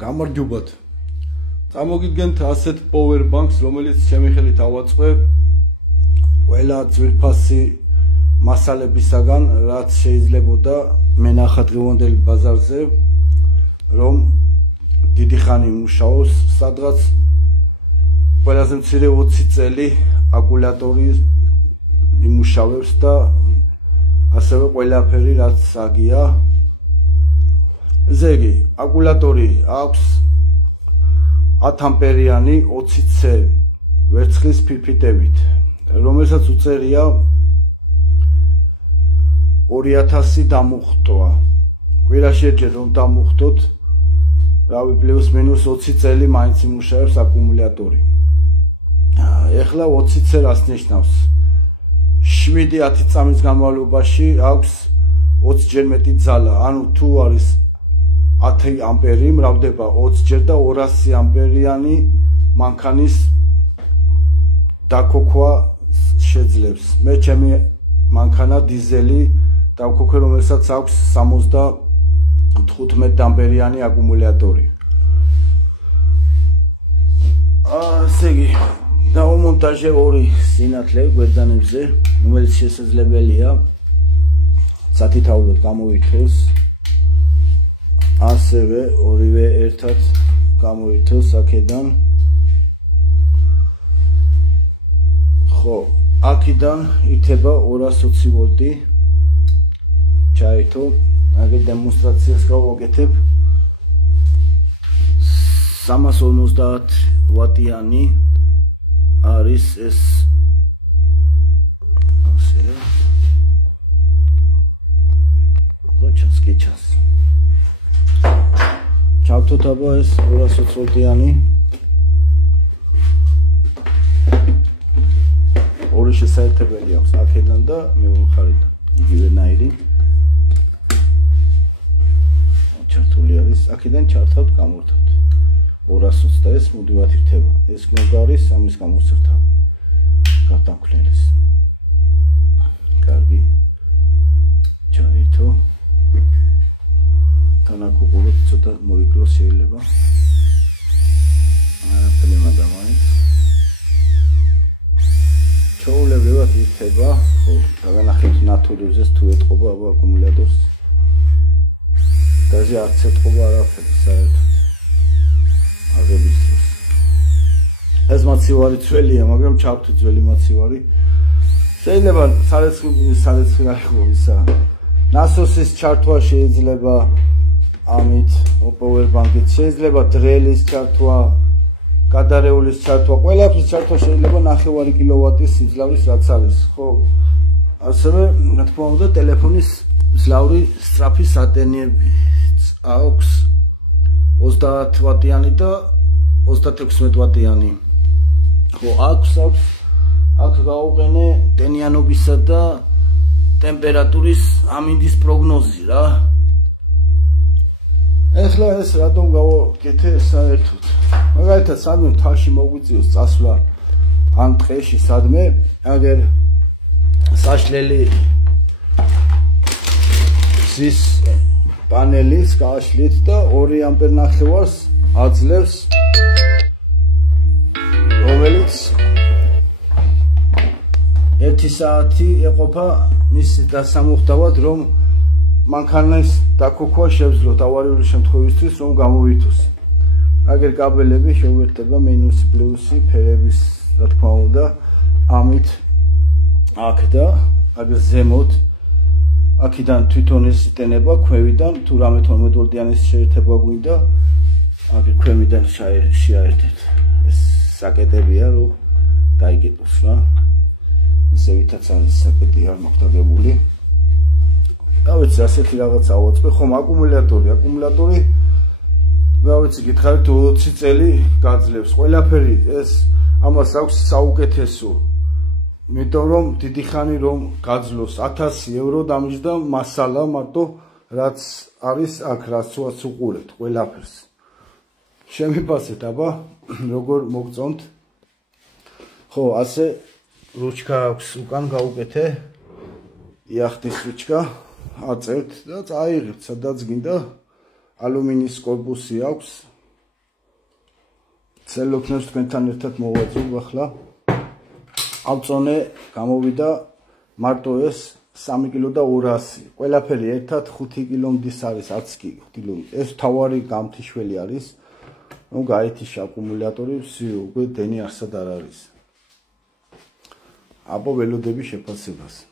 გამარჯობათ. Წარმოგიდგენთ ასეთ power banks, რომელიც ჩემი ხელით ავაწყე ყველა ძვირფასი მასალებისაგან, რაც შეიძლებოდა მენახატგევანდელ ბაზარზე, რომ დიდი ხანი იმუშაოს, სადღაც ყველაზე მცირე 20 წელი აკუმულატორი იმუშავებს და ასევე ყველაფერი რაც აგია. ზეგი აკუმულატორი აქვს 10 ამპერიანი 20C ვერცხლის ფირფიტებით, რომელსაც უწერია 2000 დამუხტვა. კვირაში ერთხელ რომ დამუხტოთ, რავი პლუს მინუს 20 წელი მაინც იმუშავებს აკუმულატორი. ეხლა 20C რას ნიშნავს? 7-10 წამის განმავლობაში აქვს 20 ჯერ მეტი ძალა, ანუ თუ არის 10 ამპერი, მრავლდება 20 ჯერ და 200 ამპერიანი მანქანის დაქოქვა შეძლებს. მე ჩემი მანქანა დიზელი დავქოქე, რომელსაც აქვს 75 ამპერიანი აკუმულატორი. ასეგი დავმონტაჟე ორი სინათლე გვერდანებზე, რომელიც შესაძლებელია სათითაუროდ გამოვითოს. ასევე ორივე ერთად გამოვითოს აქედან. ხო, აქედან ითება 220 ვოლტი. ჩაითო, აგერ დემონსტრაციას გავაკეთებ. 350 ვატიანი არის ეს ასე. როჩასკიჩას ჩავთოთ აბა ეს 220 ვოლტიანი. ორი შესაძლებელი აქვს აქედან და მეორე მხარიდან. იგივენაირი ჩართული არის. აქედან ჩართავთ, გამორთავთ. 220 და ეს მუდმივად ირთება. ეს გნებგარის ამის გამოსწრდა. გადამქნელის. კარგი. ჩაითო. თანაკუყუროთ ცოტა მოიკლოს შეიძლება. არაფერი დამაინც. ჩაულებრივად ირთება. ხო, დაგანახეთ ნატურიზეს თუ ეთყობა აკუმულატორს. დაჟე არც ეთყობა არაფერი საერთოდ. აგების დროს. ეს მაცივარი ძველია, მაგრამ ჩავთვით ძველი მაცივარი. შეიძლება სარეცხი გახო ისა. ნასოსის ჩართვა შეიძლება ამით, power bank-ით, შეიძლება დრელის ჩართვა, გადარეულის ჩართვა, ყველაფრის ჩართვა შეიძლება 9 კილოვატის სიძლავის რაც არის, ხო? ასევე, რა თქმა უნდა, ტელეფონის მძლავრი სწრაფი სატენიებიც აქვს 30 ვატიანი და 36 ვატიანი. ხო, აქვს აქ გავუყენე ტენიანობისა და ტემპერატურის ამინდის პროგნოზი რა. ეხლა ეს რატომ გავაკეთე საერთოდ? მაგალითად, სადმე თაში მოგვიწევს წასვლა ან ტყეში სადმე, აგერ საშლელი ზის პანელის გააშლით და 2 ამპერ ნახევარს აძლევს, რომელიც 1 საათი ეყოფა მის დასამუხტავად, რომ მანქანის დაქოქვა შევძლოთ ავარიული შემთხვევისთვის, რომ გამოვითოს. აგერ კაბელები შეუერთდება მინუსი პლუსი ფერების, რა თქმა უნდა, ამით აქ და აგერ ზემოთ აქედან თვითონ ეს იტენება ქვევიდან, თუ რამე 12 ვოლტიანის შეერთება გვინდა, აგერ ქვევიდან შეაერთეთ. ეს საკეტებია, რომ დაიგეთოს რა. ესე ვითაც არის საკეტი არ მოხდაგებული. რა ვიცი, ასეთი რაღაც ავაწყე, ხომ აკუმულატორი რა ვიცი, გითხარით 20 წელი გაძლევს. ყველაფერი ეს ამას აქვს საუკეთესო. იმიტომ რომ დიდი ხანი რომ გაძლოს 1000 ევრო დამიჯდა მასალა მარტო რაც არის აქ, რაც უყურებთ ყველაფერს. შემიფასეთ აბა, როგორ მოგწონთ. ხო, ასე რუჩკა აქვს უკან გავუკეთე. იახტის რუჩკა აწევთ და წაიღებთ, სადაც გინდა. ალუმინის კორპუსი აქვს, ცელოფნებს თქვენთან ერთად მოვაძვებ ახლა. ავწონე გამოვიდა მარტო ეს 3 კილო და 200. ყველაფერი ერთად 5 კილომდის არის, არც კი 5 კილომი. ეს თავარი გამთიშველი არის. ნუ გაითიშა აკუმულატორი, ვსიო, უკვე დენი არსად არ არის. აბა ველოდები შეფასებას.